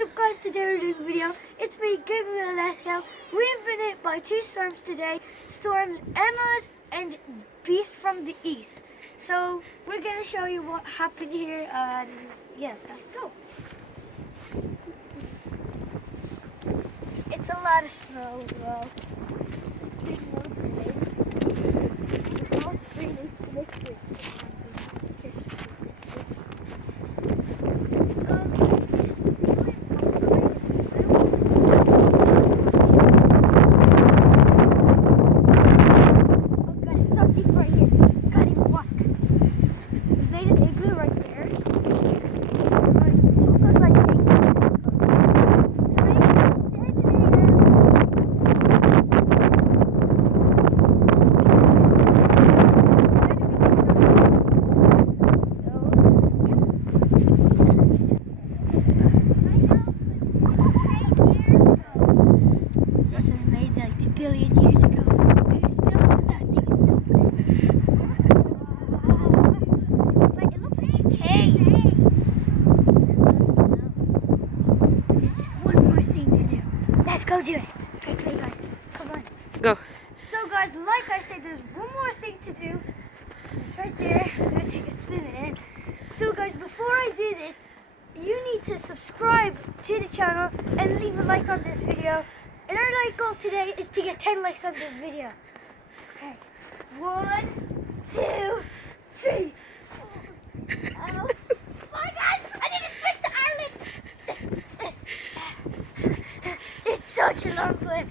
What's up guys, today we're doing a video. It's me, Gabriel Lascal. We've been hit by two storms today. Storm Emma's and Beast from the East. So we're going to show you what happened here and yeah, let's go. It's a lot of snow as well. Big one today. It's all really slippery. Billion years ago. It's still standing in Dublin. It looks like a cave. There's just one more thing to do. Let's go do it. Quickly, guys. Come on. Go. So, guys, like I said, there's one more thing to do. It's right there. I'm going to take a spin in it. So, guys, before I do this, you need to subscribe to the channel and leave a like on this video. And our like goal today is to get 10 likes on this video. Okay. 1, 2, 3. Oh. Bye guys! I need to speak to Ireland! It's such a long way.